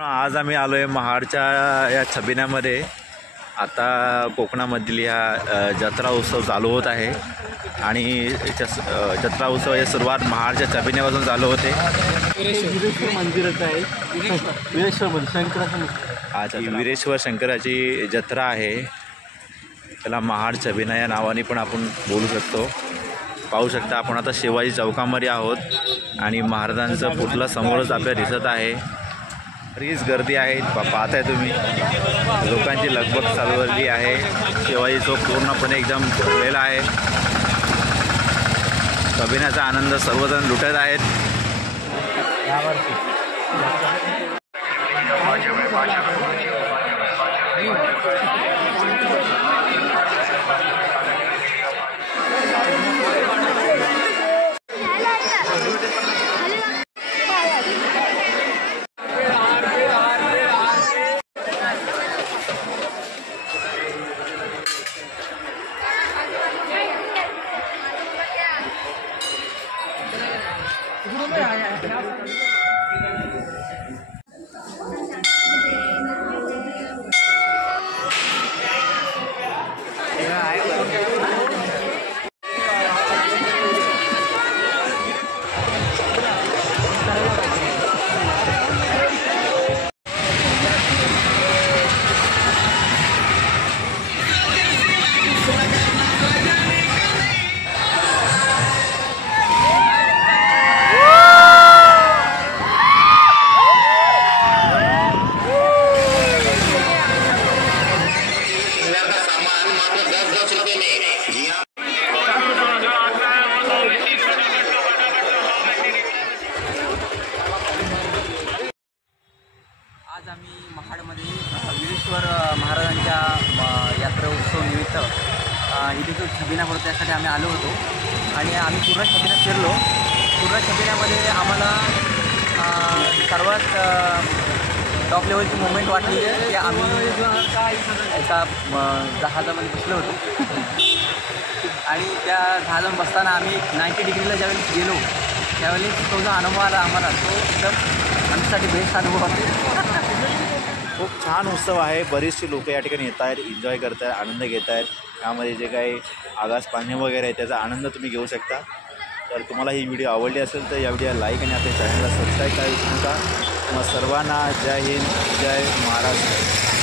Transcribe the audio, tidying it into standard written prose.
आज आम्ही आलो आहे महाडच्या या छबिन्यामध्ये। आता कोकणामधील या जत्रा उत्सव चालू होत आहे आणि जत्रा उत्सव हे सुरुवात महाडच्या छबिन्यापासून चालू होते। वीरेश्वर मंदिराचं आहे, वीरेश्वर शंकराचं। आज वीरेश्वर शंकराची जत्रा आहे, त्याला महाड छबिना या नावाने पण आपण बोलू शकतो। पाहू शकता आपण आता शिवाजी चौकामध्ये आहोत आणि महाराजांचं पुतळा समोरच आपल्याला दिसत आहे। बरीच गर्दी आहे, पाहताय तुम्ही, लोकांची लगबग चालू झाली आहे। शिवाजी चौक पूर्णपणे एकदम भरलेला आहे। छबिन्याचा आनंद सर्वजण लुटत आहेत। आज आम्ही महाडमध्ये वीरेश्वर महाराजांच्या यात्रा उत्सव निमित्त इथे जो छबिना भरतो त्यासाठी आम्ही आलो होतो आणि आम्ही पूर्ण छबिना फिरलो। पूर्ण छबिन्यामध्ये आम्हाला सर्वात टॉप लेवलची मोमेंट वाटली की आम्ही एका जहाजामध्ये बसलो होतो आणि त्या जहाजामध्ये बसताना आम्ही 90 डिग्रीला ज्यावेळेस गेलो त्यावेळेस तो जो अनुभव आला आम्हाला, तो एकदम आमच्यासाठी बेस्ट अनुभव होते। खूप छान उत्सव आहे, बरीचशी लोक या ठिकाणी येत आहेत, एन्जॉय करत आहेत, आनंद घेत आहेत। यामध्ये जे काही आगास पाणी वगैरे आहे त्याचा आनंद तुम्ही घेऊ शकता। तर तुम्हाला ही व्हिडिओ आवडली असेल तर या व्हिडिओला लाईक आणि आपल्या चॅनलला सबस्क्राईब करायला विसरू नका। सर्वांना जय हिंद, जय महाराष्ट्र।